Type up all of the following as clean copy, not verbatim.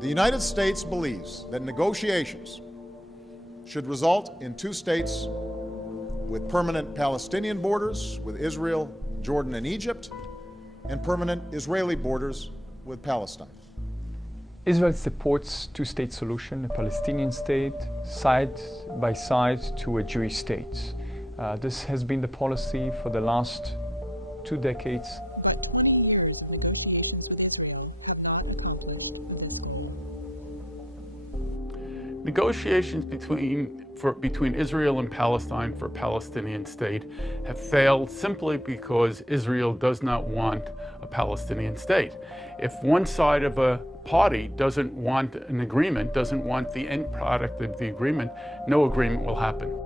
The United States believes that negotiations should result in two states with permanent Palestinian borders with Israel, Jordan, and Egypt, and permanent Israeli borders with Palestine. Israel supports two-state solution, a Palestinian state, side by side to a Jewish state. This has been the policy for the last 2 decades. Negotiations between Israel and Palestine for a Palestinian state have failed simply because Israel does not want a Palestinian state. If one side of a party doesn't want an agreement, doesn't want the end product of the agreement, no agreement will happen.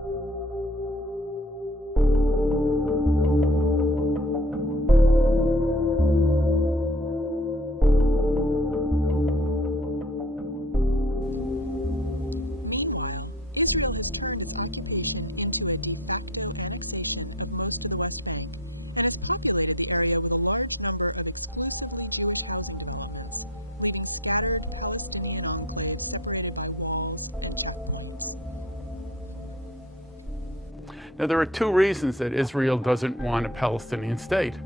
Now, there are 2 reasons that Israel doesn't want a Palestinian state.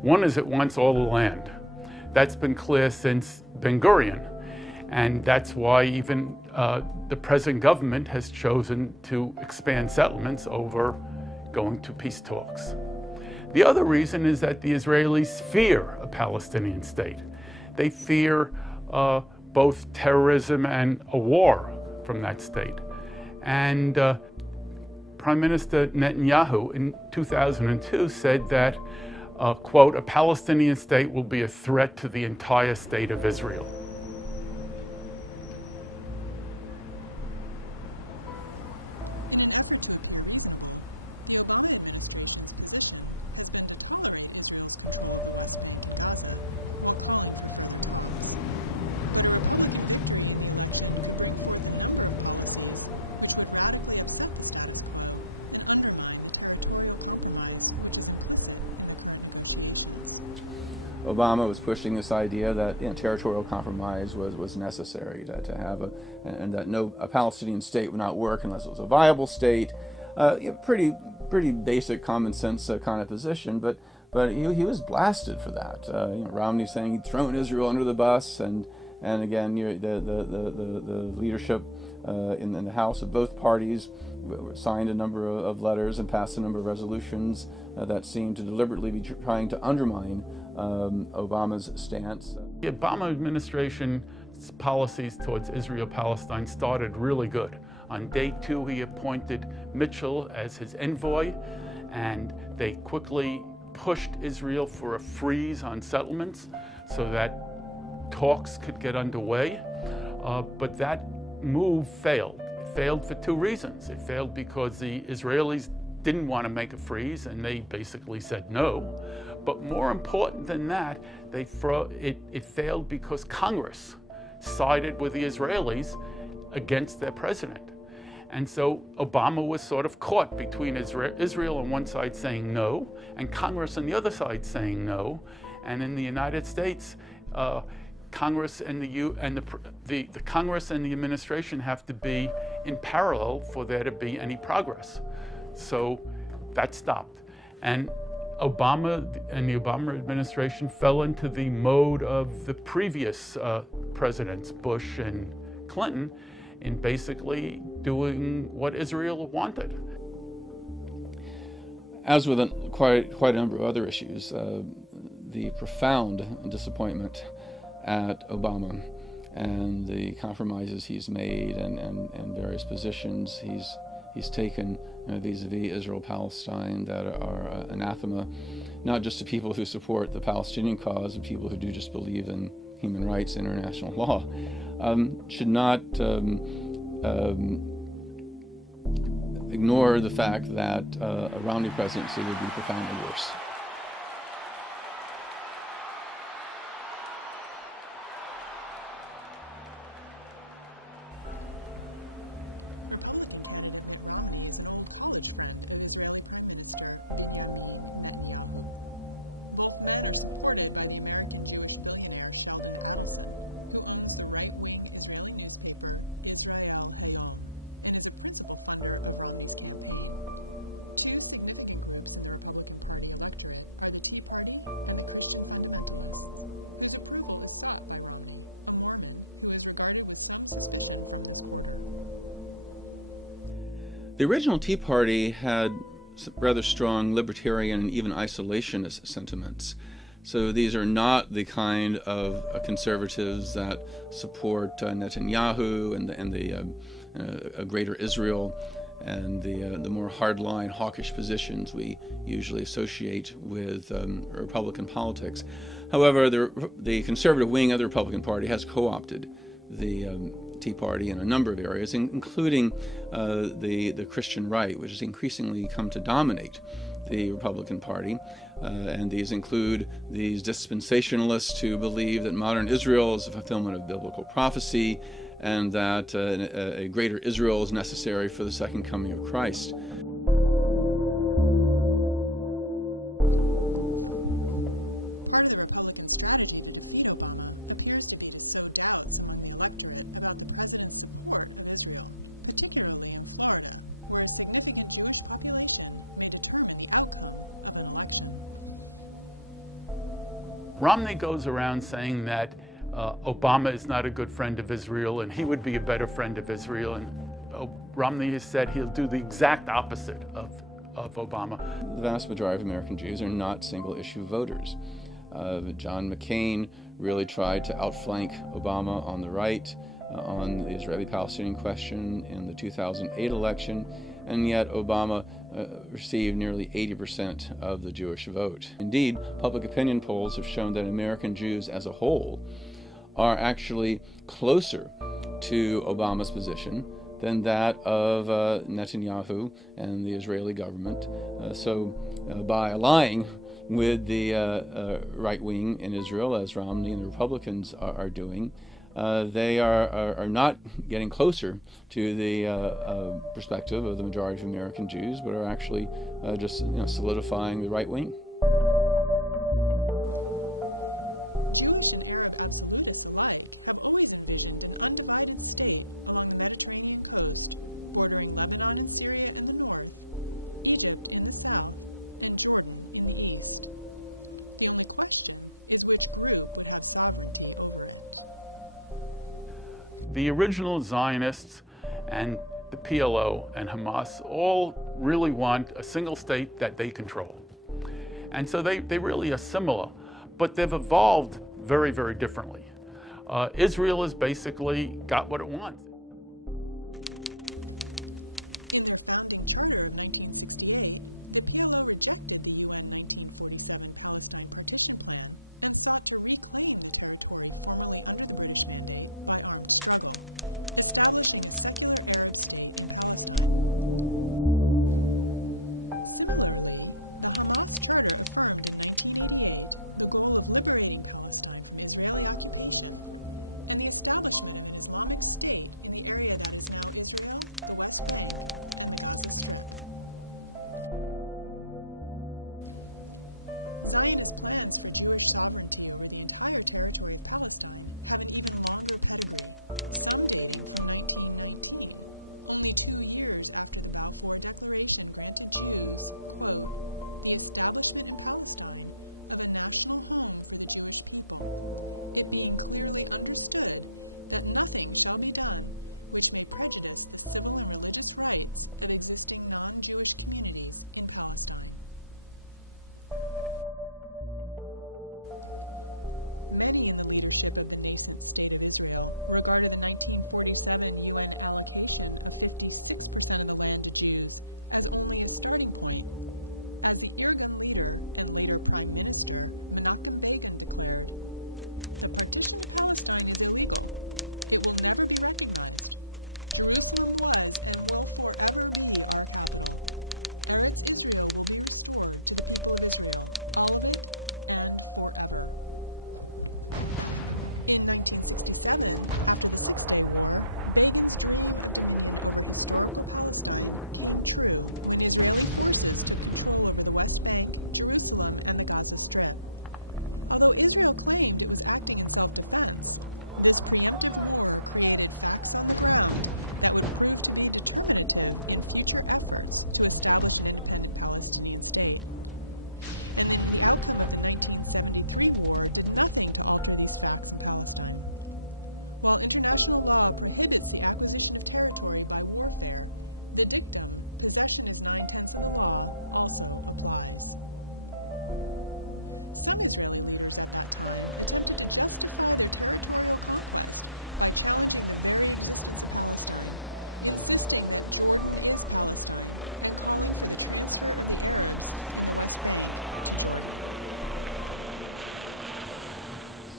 One is it wants all the land. That's been clear since Ben Gurion. And that's why even the present government has chosen to expand settlements over going to peace talks. The other reason is that the Israelis fear a Palestinian state. They fear both terrorism and a war from that state. And Prime Minister Netanyahu in 2002 said that, quote, a Palestinian state will be a threat to the entire state of Israel. Obama was pushing this idea that territorial compromise was necessary to have and that a Palestinian state would not work unless it was a viable state. Pretty basic common sense kind of position, but he was blasted for that. Romney saying he'd thrown Israel under the bus, and again the leadership in the House of both parties signed a number of letters and passed a number of resolutions that seemed to deliberately be trying to undermine Obama's stance. The Obama administration's policies towards Israel-Palestine started really good. On day 2, he appointed Mitchell as his envoy, and they quickly pushed Israel for a freeze on settlements so that talks could get underway. But that move failed. It failed for 2 reasons. It failed because the Israelis didn't want to make a freeze, and they basically said no. But more important than that, it failed because Congress sided with the Israelis against their president. And so Obama was sort of caught between Israel on one side saying no, and Congress on the other side saying no. And in the United States, Congress and the Congress and the administration have to be in parallel for there to be any progress. So that stopped. And Obama and the Obama administration fell into the mode of the previous presidents, Bush and Clinton, in basically doing what Israel wanted. As with quite a number of other issues, the profound disappointment at Obama and the compromises he's made and various positions he's taken vis-a-vis Israel-Palestine that are anathema, not just to people who support the Palestinian cause, but people who do just believe in human rights and international law, should not ignore the fact that a Romney presidency would be profoundly worse. The original Tea Party had rather strong libertarian and even isolationist sentiments. So these are not the kind of conservatives that support Netanyahu and the Greater Israel and the more hardline, hawkish positions we usually associate with Republican politics. However, the conservative wing of the Republican Party has co-opted the Tea Party in a number of areas, including the Christian right, which has increasingly come to dominate the Republican Party. And these include these dispensationalists who believe that modern Israel is a fulfillment of biblical prophecy and that a greater Israel is necessary for the second coming of Christ. Romney goes around saying that Obama is not a good friend of Israel and he would be a better friend of Israel. And Romney has said he'll do the exact opposite of Obama. The vast majority of American Jews are not single-issue voters. John McCain really tried to outflank Obama on the right on the Israeli-Palestinian question in the 2008 election, and yet Obama received nearly 80% of the Jewish vote. Indeed, public opinion polls have shown that American Jews as a whole are actually closer to Obama's position than that of Netanyahu and the Israeli government. So by allying with the right wing in Israel, as Romney and the Republicans are doing, they are not getting closer to the perspective of the majority of American Jews, but are actually just solidifying the right wing. The original Zionists and the PLO and Hamas all really want a single state that they control. And so they really are similar, but they've evolved very, very differently. Israel has basically got what it wants.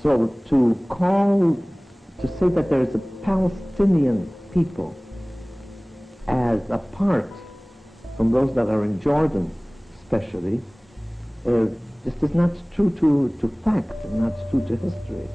So to say that there is a Palestinian people as apart from those that are in Jordan especially, just is not true to fact and not true to history.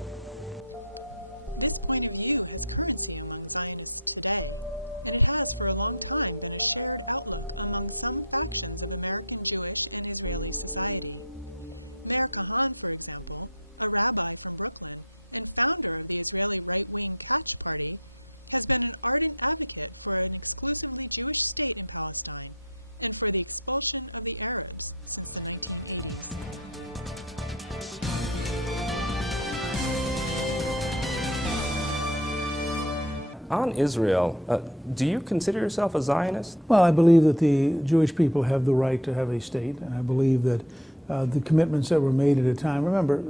On Israel, do you consider yourself a Zionist? Well, I believe that the Jewish people have the right to have a state, and I believe that the commitments that were made at a time, remember,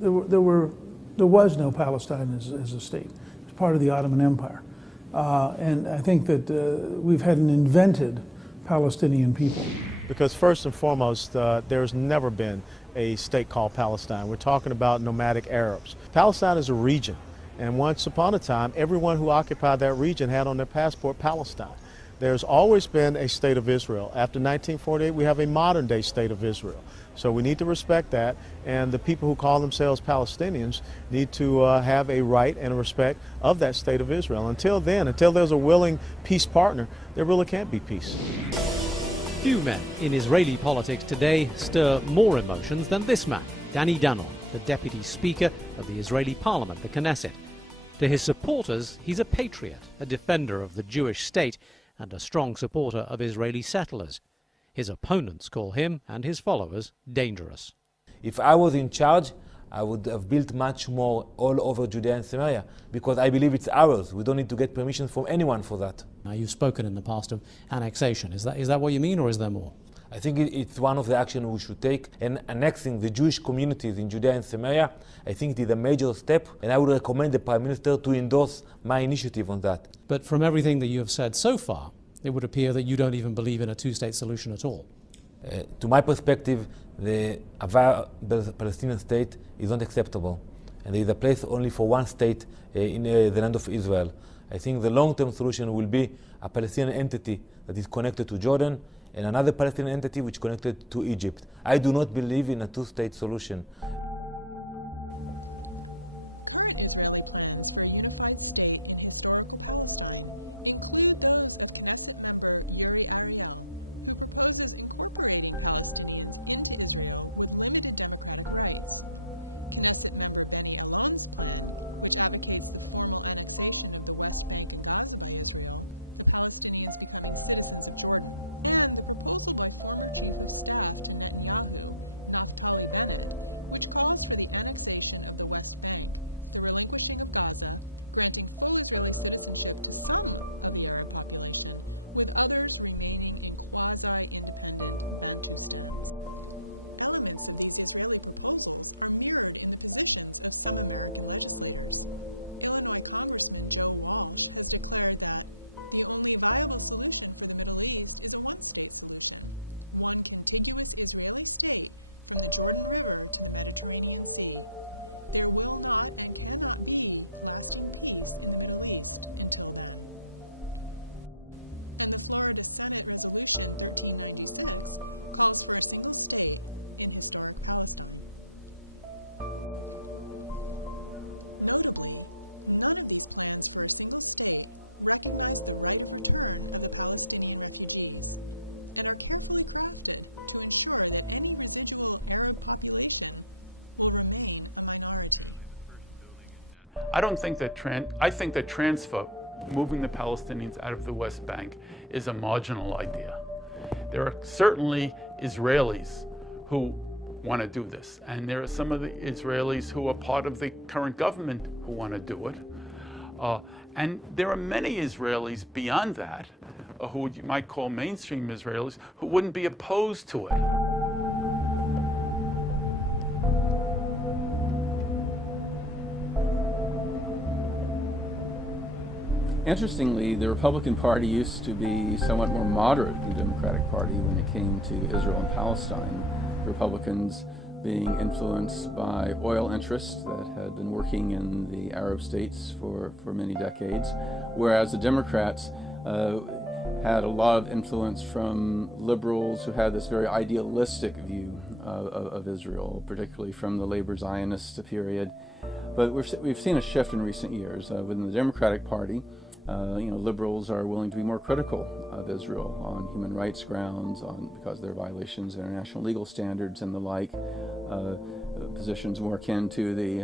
there was no Palestine as a state. It was part of the Ottoman Empire. And I think that we've had an invented Palestinian people. Because first and foremost, there's never been a state called Palestine. We're talking about nomadic Arabs. Palestine is a region. And once upon a time, everyone who occupied that region had on their passport Palestine. There's always been a state of Israel. After 1948, we have a modern day state of Israel. So we need to respect that, and the people who call themselves Palestinians need to have a right and a respect of that state of Israel. Until then, until there's a willing peace partner, there really can't be peace. Few men in Israeli politics today stir more emotions than this man, Danny Danon, the Deputy Speaker of the Israeli Parliament, the Knesset. To his supporters, he's a patriot, a defender of the Jewish state, and a strong supporter of Israeli settlers. His opponents call him and his followers dangerous. If I was in charge, I would have built much more all over Judea and Samaria, because I believe it's ours. We don't need to get permission from anyone for that. Now, you've spoken in the past of annexation. Is that what you mean, or is there more? I think it's one of the actions we should take. And annexing the Jewish communities in Judea and Samaria, I think it is a major step, and I would recommend the Prime Minister to endorse my initiative on that. But from everything that you have said so far, it would appear that you don't even believe in a two-state solution at all. To my perspective, the Palestinian state is not acceptable, and there is a place only for one state in the land of Israel. I think the long-term solution will be a Palestinian entity that is connected to Jordan, and another Palestinian entity which is connected to Egypt. I do not believe in a two-state solution. I don't think that I think that transfer, moving the Palestinians out of the West Bank, is a marginal idea. There are certainly Israelis who want to do this, and there are some of the Israelis who are part of the current government who want to do it. And there are many Israelis beyond that, who you might call mainstream Israelis, who wouldn't be opposed to it. Interestingly, the Republican Party used to be somewhat more moderate than the Democratic Party when it came to Israel and Palestine. Republicans being influenced by oil interests that had been working in the Arab states for many decades, whereas the Democrats had a lot of influence from liberals who had this very idealistic view of Israel, particularly from the labor Zionist period. But we've seen a shift in recent years within the Democratic Party. Liberals are willing to be more critical of Israel on human rights grounds, because of their violations of international legal standards and the like, positions more akin to the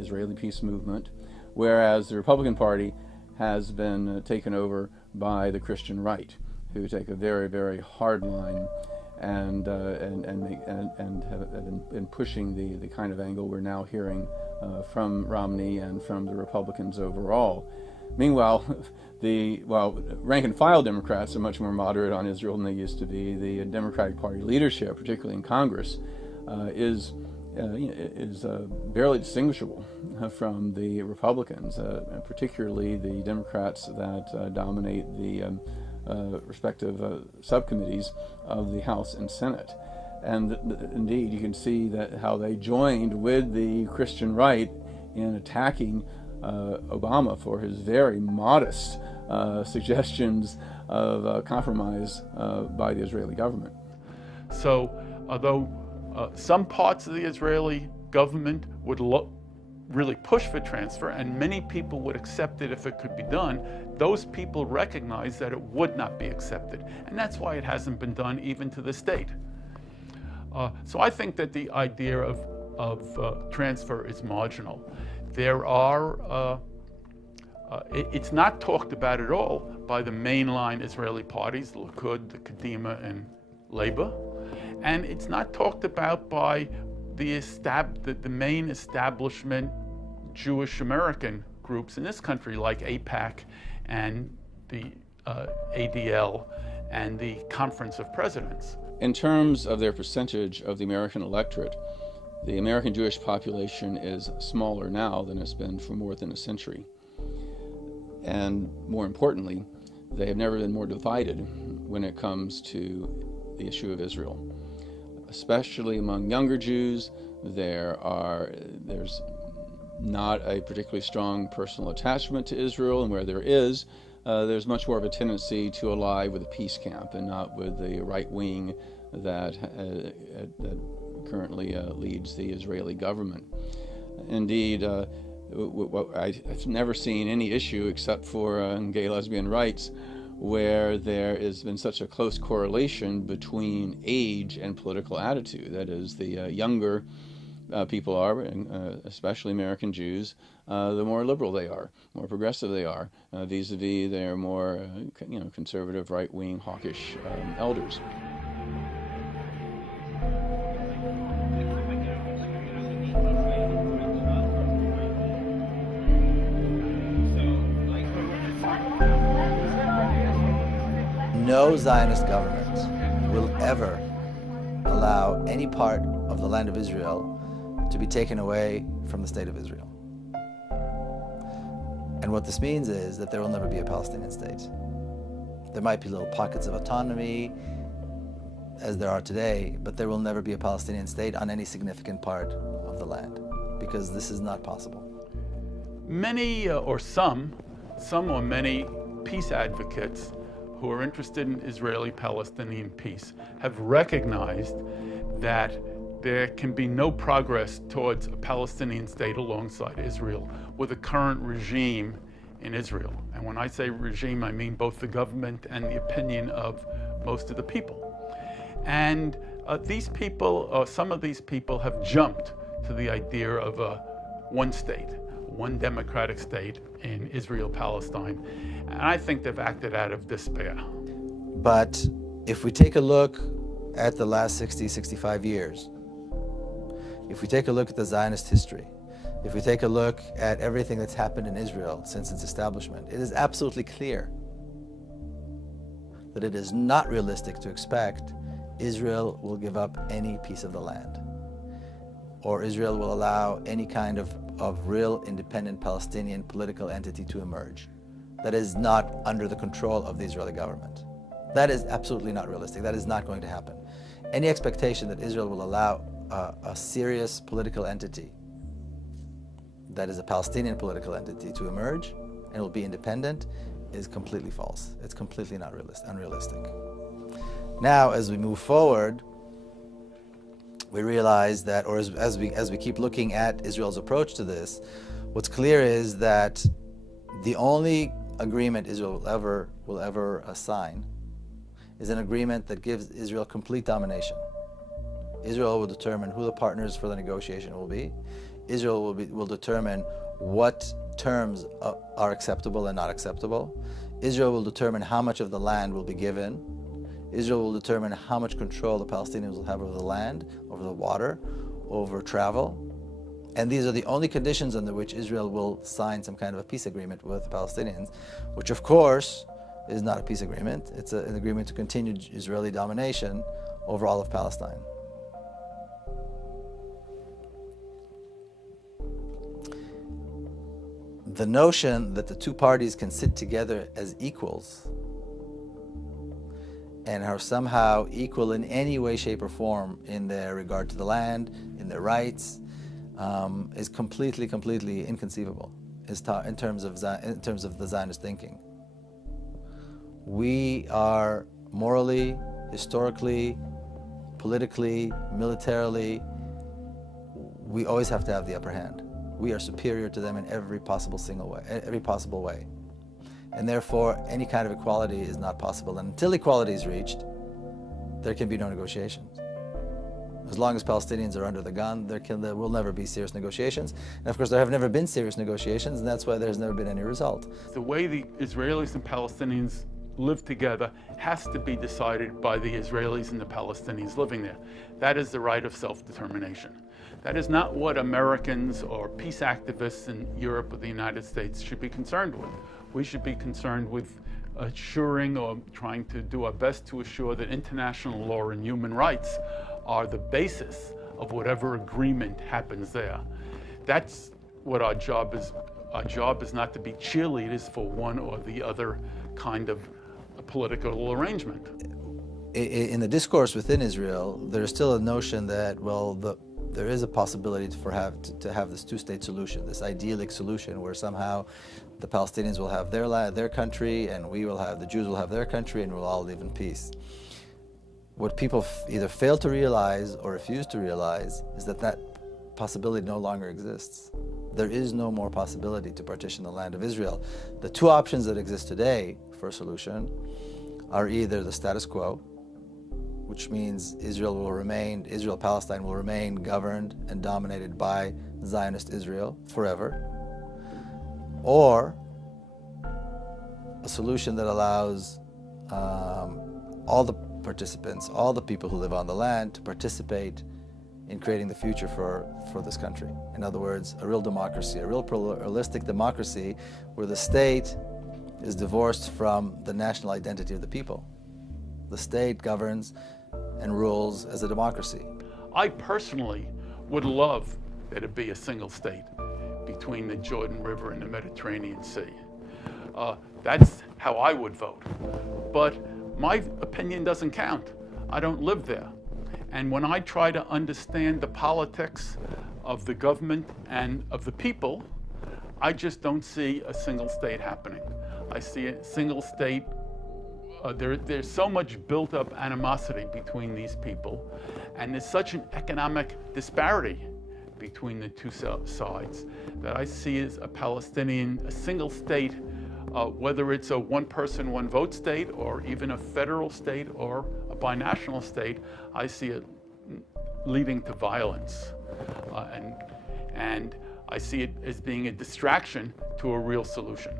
Israeli peace movement, whereas the Republican Party has been taken over by the Christian right, who take a very, very hard line and have been pushing the kind of angle we're now hearing from Romney and from the Republicans overall. Meanwhile, rank-and-file Democrats are much more moderate on Israel than they used to be. The Democratic Party leadership, particularly in Congress, is barely distinguishable from the Republicans, particularly the Democrats that dominate the respective subcommittees of the House and Senate. And indeed, you can see that how they joined with the Christian right in attacking Obama for his very modest suggestions of compromise by the Israeli government. So, although some parts of the Israeli government would really push for transfer, and many people would accept it if it could be done, those people recognize that it would not be accepted. And that's why it hasn't been done even to this date. So I think that the idea of transfer is marginal. There are, it's not talked about at all by the mainline Israeli parties, the Likud, the Kadima, and Labour. And it's not talked about by the main establishment Jewish American groups in this country, like AIPAC and the ADL and the Conference of Presidents. In terms of their percentage of the American electorate, the American Jewish population is smaller now than it's been for more than a century. And more importantly, they have never been more divided when it comes to the issue of Israel. Especially among younger Jews, there's not a particularly strong personal attachment to Israel, and where there is, there's much more of a tendency to ally with the peace camp and not with the right wing that currently leads the Israeli government. Indeed, I've never seen any issue except for gay lesbian rights where there has been such a close correlation between age and political attitude. That is, the younger people are, especially American Jews, the more liberal they are, more progressive they are, vis-a-vis their more conservative, right-wing, hawkish elders. No Zionist government will ever allow any part of the land of Israel to be taken away from the state of Israel. And what this means is that there will never be a Palestinian state. There might be little pockets of autonomy, as there are today, but there will never be a Palestinian state on any significant part of the land, because this is not possible. Many or some or many peace advocates who are interested in Israeli-Palestinian peace have recognized that there can be no progress towards a Palestinian state alongside Israel with the current regime in Israel. And when I say regime, I mean both the government and the opinion of most of the people. And these people, some of these people have jumped to the idea of one state, one democratic state in Israel-Palestine. And I think they've acted out of despair. But if we take a look at the last 60, 65 years, if we take a look at the Zionist history, if we take a look at everything that's happened in Israel since its establishment, it is absolutely clear that it is not realistic to expect Israel will give up any piece of the land, or Israel will allow any kind of real independent Palestinian political entity to emerge. That is not under the control of the Israeli government. That is absolutely not realistic. That is not going to happen. Any expectation that Israel will allow a serious political entity that is a Palestinian political entity to emerge and will be independent is completely false. It's completely not unrealistic. Now, as we move forward, we realize that, or as we keep looking at Israel's approach to this, what's clear is that the only agreement Israel will ever sign is an agreement that gives Israel complete domination. Israel will determine who the partners for the negotiation will be. Israel will determine what terms are acceptable and not acceptable. Israel will determine how much of the land will be given. Israel will determine how much control the Palestinians will have over the land, over the water, over travel. And these are the only conditions under which Israel will sign some kind of a peace agreement with the Palestinians, which of course is not a peace agreement. It's an agreement to continue Israeli domination over all of Palestine. The notion that the two parties can sit together as equals and are somehow equal in any way, shape, or form in their regard to the land, in their rights, is completely inconceivable in terms of the Zionist thinking. We are morally, historically, politically, militarily, we always have to have the upper hand. We are superior to them in every possible way. And therefore, any kind of equality is not possible. And until equality is reached, there can be no negotiations. As long as Palestinians are under the gun, there will never be serious negotiations. And of course, there have never been serious negotiations, and that's why there's never been any result. The way the Israelis and Palestinians live together has to be decided by the Israelis and the Palestinians living there. That is the right of self-determination. That is not what Americans or peace activists in Europe or the United States should be concerned with. We should be concerned with assuring or trying to do our best to assure that international law and human rights are the basis of whatever agreement happens there. That's what our job is. Our job is not to be cheerleaders for one or the other kind of political arrangement. In the discourse within Israel, there's still a notion that, well, there is a possibility to have this two-state solution, this idyllic solution where somehow the Palestinians will have their country and the Jews will have their country and we'll all live in peace. What people either fail to realize or refuse to realize is that that possibility no longer exists. There is no more possibility to partition the land of Israel. The two options that exist today for a solution are either the status quo, which means Israel-Palestine will remain governed and dominated by Zionist Israel forever, or a solution that allows all the participants, all the people who live on the land, to participate in creating the future for this country. In other words, a real democracy, a real pluralistic democracy where the state is divorced from the national identity of the people. The state governs and rules as a democracy. I personally would love there to be a single state between the Jordan River and the Mediterranean Sea. That's how I would vote. But my opinion doesn't count. I don't live there. And when I try to understand the politics of the government and of the people, I just don't see a single state happening. I see a single state. There's so much built-up animosity between these people, and there's such an economic disparity between the two sides that I see as a single state, whether it's a one-person, one-vote state, or even a federal state or a binational state, I see it leading to violence, and I see it as being a distraction to a real solution.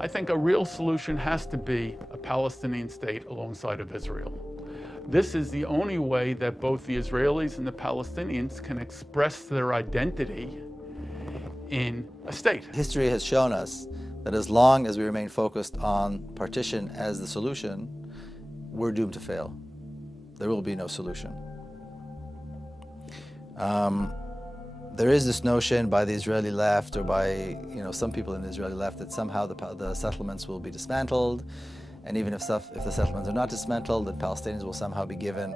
I think a real solution has to be a Palestinian state alongside of Israel. This is the only way that both the Israelis and the Palestinians can express their identity in a state. History has shown us that as long as we remain focused on partition as the solution, we're doomed to fail. There will be no solution. There is this notion by the Israeli left, or by some people in the Israeli left, that somehow the settlements will be dismantled, and even if the settlements are not dismantled, that Palestinians will somehow be given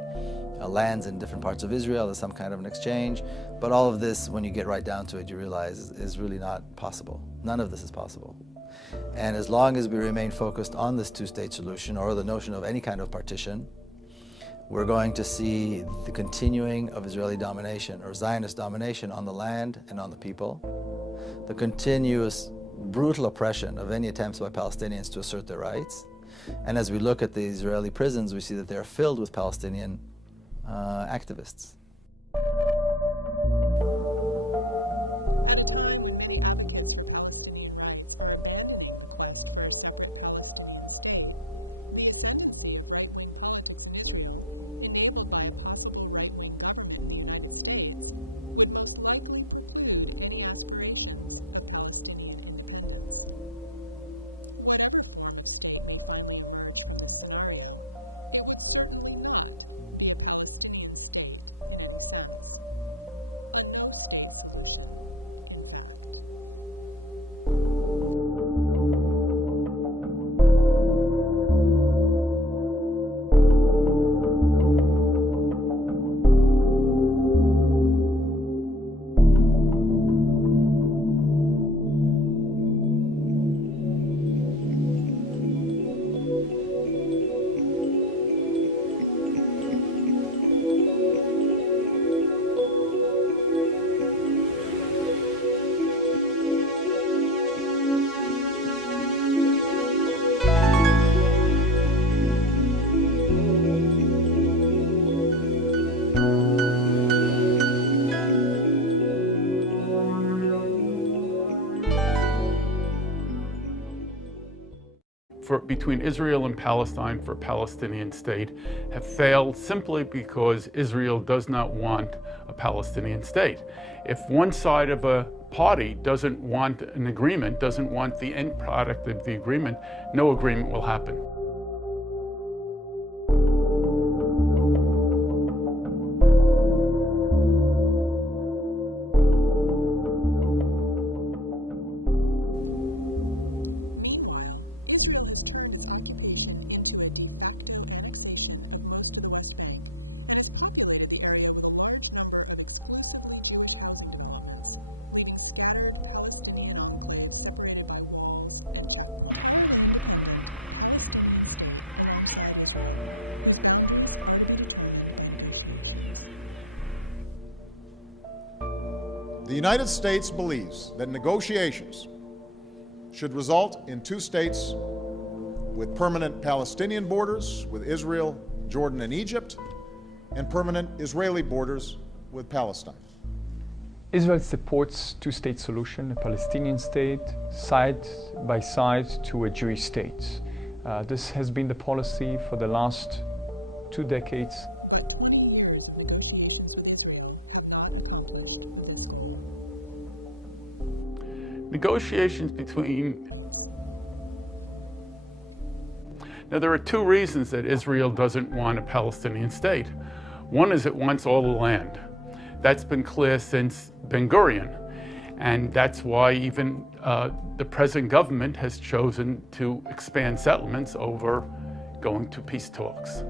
lands in different parts of Israel as some kind of an exchange. But all of this, when you get right down to it, you realize is really not possible. None of this is possible. And as long as we remain focused on this two-state solution or the notion of any kind of partition, we're going to see the continuing of Israeli domination or Zionist domination on the land and on the people, the continuous brutal oppression of any attempts by Palestinians to assert their rights. And as we look at the Israeli prisons, we see that they're filled with Palestinian activists. Between Israel and Palestine for a Palestinian state have failed simply because Israel does not want a Palestinian state. If one side of a party doesn't want an agreement, doesn't want the end product of the agreement, no agreement will happen. The United States believes that negotiations should result in two states with permanent Palestinian borders with Israel, Jordan, and Egypt, and permanent Israeli borders with Palestine. Israel supports two-state solution, a Palestinian state, side by side to a Jewish state. This has been the policy for the last 2 decades. Negotiations between... Now, there are 2 reasons that Israel doesn't want a Palestinian state. One is it wants all the land. That's been clear since Ben Gurion. And that's why even the present government has chosen to expand settlements over going to peace talks.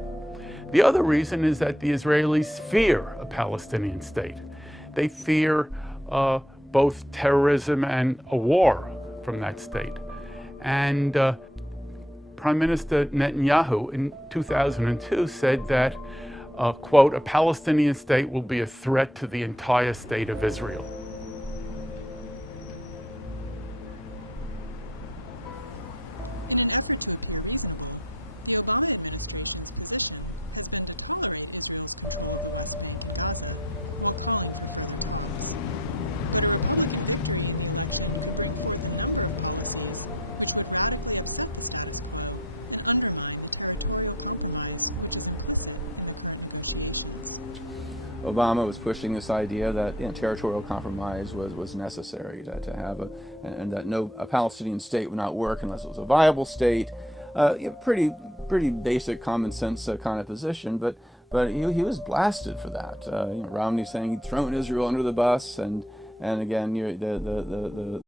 The other reason is that the Israelis fear a Palestinian state. They fear both terrorism and a war from that state. And Prime Minister Netanyahu in 2002 said that, quote, a Palestinian state will be a threat to the entire state of Israel. Obama was pushing this idea that territorial compromise was necessary to have and that a Palestinian state would not work unless it was a viable state. Pretty basic common sense kind of position, but he was blasted for that. Romney saying he'd thrown Israel under the bus, and again the